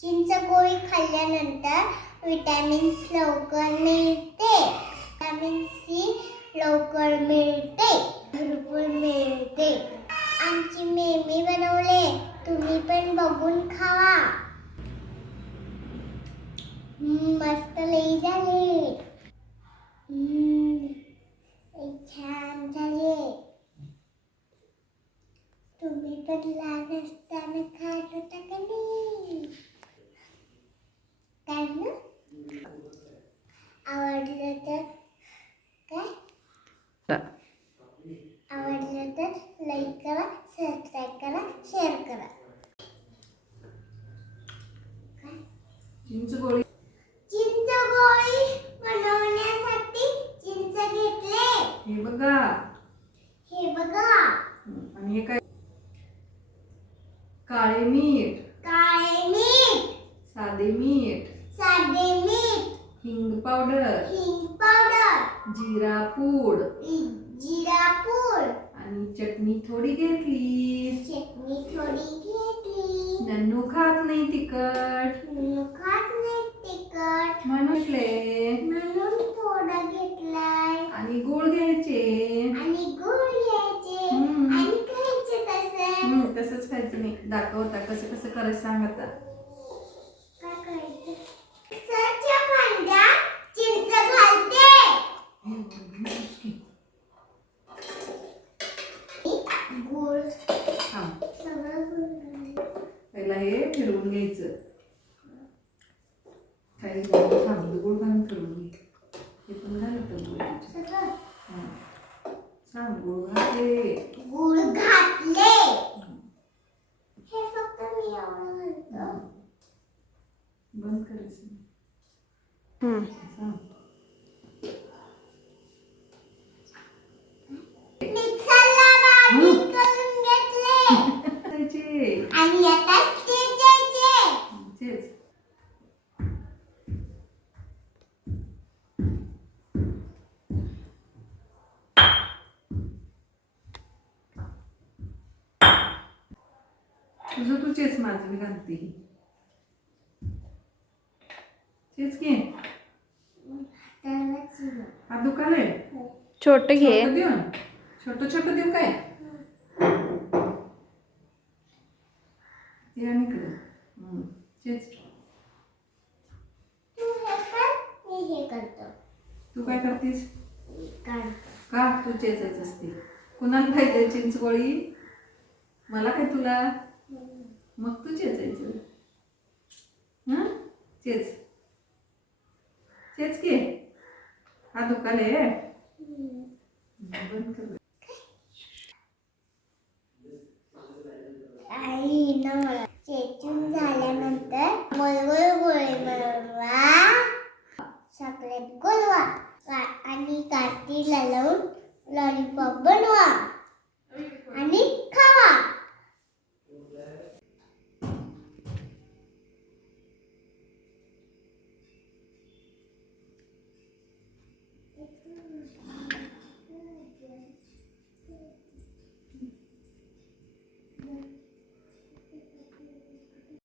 चिंचगोळी खाल्ल्यानंतर विटॅमिन्स लवकर मिळते. विटॅमिन सी लवकर मिळते, भरपूर मिळते. आमची मेमी बनवले, तुम्ही पण बघून खावा. मस्त लई झाले. छान झाले. तुम्ही पण लहान असताना खात होता का नाही? काय ना? आवडलं तर काय? आवडलं तर लाईक करा, सबस्क्राईब करा, शेअर करा. चिंचगोळी बनवण्यासाठी चिंच घेतले. हे बघा. आणि हे काय? काळे मीठ, साधे मीठ, हिंग पावडर, जिरा पूड, आणि चटणी थोडी घेतली. नन्नू खात नाही तिखट म्हणून थोडं घेतलाय. आणि गुळ घ्यायचे. तसंच खायचं नाही. दाखवता कसं कसं करायचं सांग आता. काय करायचं? चिंच घालते. गुळ पहिला हे फिरवून घ्यायचं. काही थांबलं गुळ घालून फिरवून घे. हे पण घालतं गुळ. सांग गुळ घातले. हे फक्त मी एवढं घालतो. बंद करायचं. सांग. मिक्सरला बारीक करून घेतले. आणि आता चेचायचे. तुझं तू चेच, माझं मी घालते. चेच घे. हा दुकान छोट घे. छोट देऊ काय? ते आणि चेच. तू काय करतेस? का तू चेचायच असते? कुणाला खायचंय चिंचगोळी? मला काय तुला? मग तू चेचायचं. चेच की. हा दुकान आहे. बंद कर. चेचून झाल्यानंतर गोल गोळे बनवा. चॉकलेट गोलवा आणि काठीला लावून लॉलीपॉप बनवा आणि खावा.